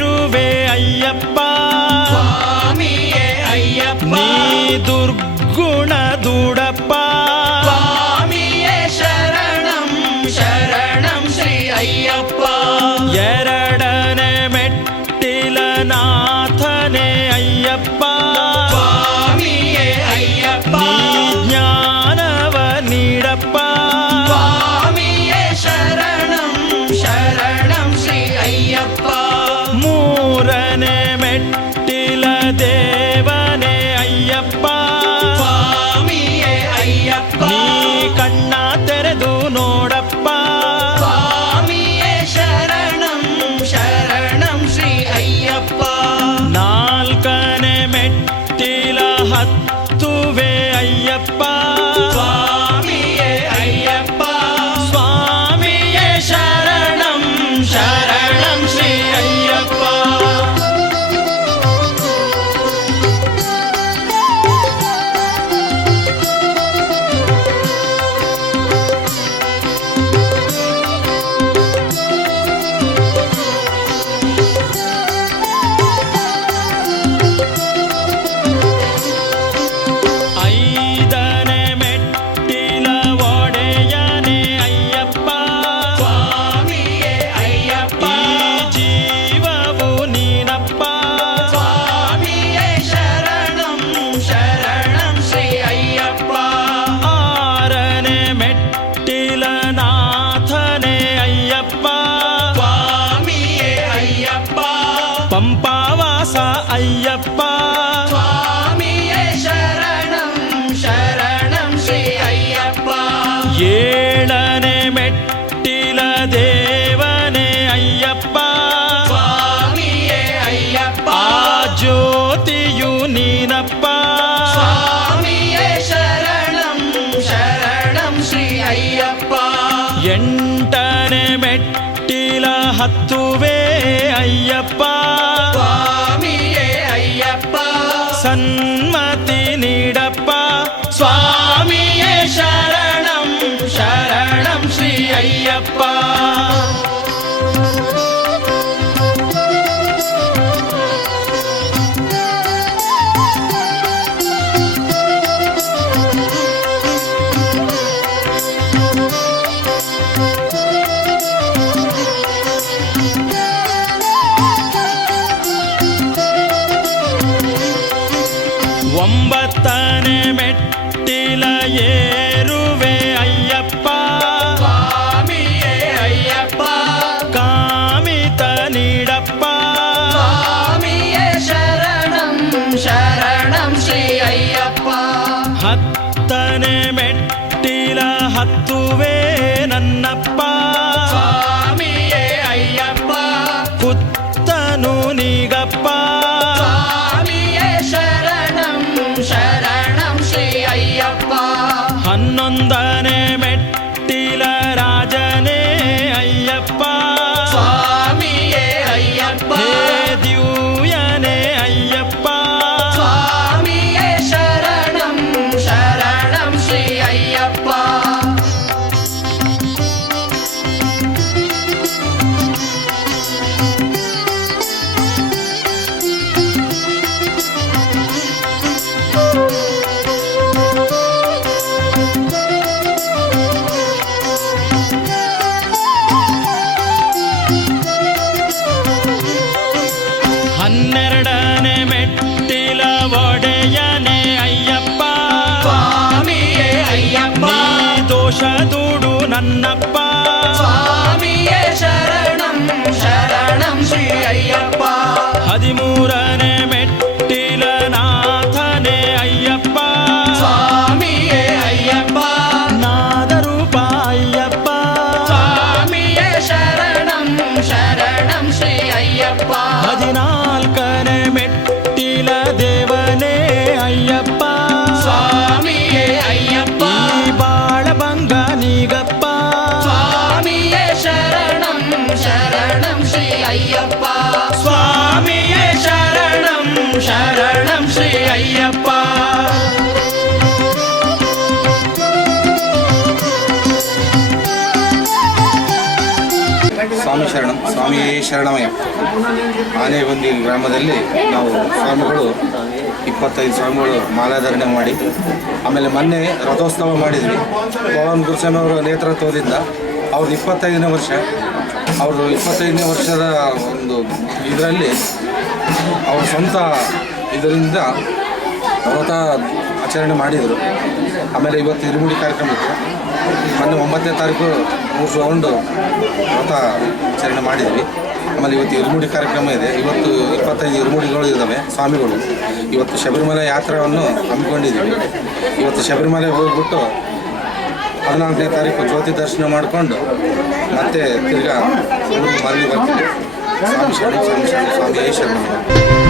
திருவே ஐயப்பா நீ துர்குண தூடப்பா சரணம் சரணம் ஸ்ரீ ஐயப்பா ನೀ ಕಣ್ಣ ತೆರೆದು ನೋಡಪ್ಪ ಸ್ವಾಮಿಯೇ ಶರಣಂ ಶರಣಂ ಶ್ರೀ ಅಯ್ಯಪ್ಪ ನಾಲ್ಕನೆ ಮೆಟ್ಟಿಲ ಹತ್ತುವೆ ಅಯ್ಯಪ್ಪ வாசா ஐயப்பா சுவாமியே சரணம் சரணம் ஸ்ரீ ஐயப்பா ஏழனே மெட்டில தேவனே ஐயப்பா சுவாமியே ஐயப்பா ஜோதியு நீனப்பா சுவாமியே சரணம் சரணம் ஸ்ரீ ஐயப்பா எண்டனே மெட்டில ஹத்துவே സന്മതിനിട ಹತ್ತುವೆ ನನ್ನಪ್ಪ ಸ್ವಾಮಿಯೇ ಅಯ್ಯಪ್ಪ ಪುತ್ತನು ನೀಗಪ್ಪ ಸ್ವಾಮಿಯೇ ಶರಣಂ ಶರಣಂ ಶ್ರೀ ಅಯ್ಯಪ್ಪ ಹನ್ನೊಂದ ഹന്നരടാനെ മെട്ടില വടയനെ അയ്യപ്പ സ്വാമിയേ അയ്യപ്പ ദോഷ തൂടു നന്നപ്പ സ്വാമിയേ ശരണം ശരണം ശ്രീ അയ്യപ്പ ഹതിമൂര ಅಯ್ಯಪ್ಪ ಸ್ವಾಮಿ ಶರಣಂ ಸ್ವಾಮಿ ಶರಣಮಯ್ಯಪ್ಪ ಆನೆಬುಂದಿ ಗ್ರಾಮದಲ್ಲಿ ನಾವು ಸ್ವಾಮಿಗಳು ಇಪ್ಪತ್ತೈದು ಸ್ವಾಮಿಗಳು ಮಾಲಾಧಾರಣೆ ಮಾಡಿ ಆಮೇಲೆ ಮೊನ್ನೆ ರಥೋತ್ಸವ ಮಾಡಿದ್ವಿ ಪವನ್ ಗುರುಸೇನವರ ನೇತೃತ್ವದಿಂದ ಅವ್ರದ್ದು ಇಪ್ಪತ್ತೈದನೇ ವರ್ಷ ಅವರು ಇಪ್ಪತ್ತೈದನೇ ವರ್ಷದ ಒಂದು ಇದರಲ್ಲಿ ಅವ್ರ ಸ್ವಂತ ಇದರಿಂದ ಪರ್ವತ ಆಚರಣೆ ಮಾಡಿದರು ಆಮೇಲೆ ಇವತ್ತು ಇರುಮುಡಿ ಕಾರ್ಯಕ್ರಮ ಇತ್ತು ಮೊನ್ನೆ ಒಂಬತ್ತನೇ ತಾರೀಕು ಮೂರು ರೌಂಡು ವ್ರತ ಆಚರಣೆ ಮಾಡಿದ್ವಿ ಆಮೇಲೆ ಇವತ್ತು ಇರುಮುಡಿ ಕಾರ್ಯಕ್ರಮ ಇದೆ ಇವತ್ತು ಇಪ್ಪತ್ತೈದು ಇರುಮುಡಿಗಳು ಇದ್ದಾವೆ ಸ್ವಾಮಿಗಳು ಇವತ್ತು ಶಬರಿಮಲೆ ಯಾತ್ರೆಯನ್ನು ಹಮ್ಮಿಕೊಂಡಿದ್ದೀವಿ ಇವತ್ತು ಶಬರಿಮಲೆ ಹೋಗ್ಬಿಟ್ಟು ಹದಿನಾಲ್ಕನೇ ತಾರೀಕು ಜ್ಯೋತಿ ದರ್ಶನ ಮಾಡಿಕೊಂಡು ಮತ್ತೆ ತಿರ್ಗಾ ಮರಳಿ ಬರ್ತೀವಿ ಸ್ವಾಮಿ ಸ್ವಾಮಿ ಸ್ವಾಮಿ ಶರಣ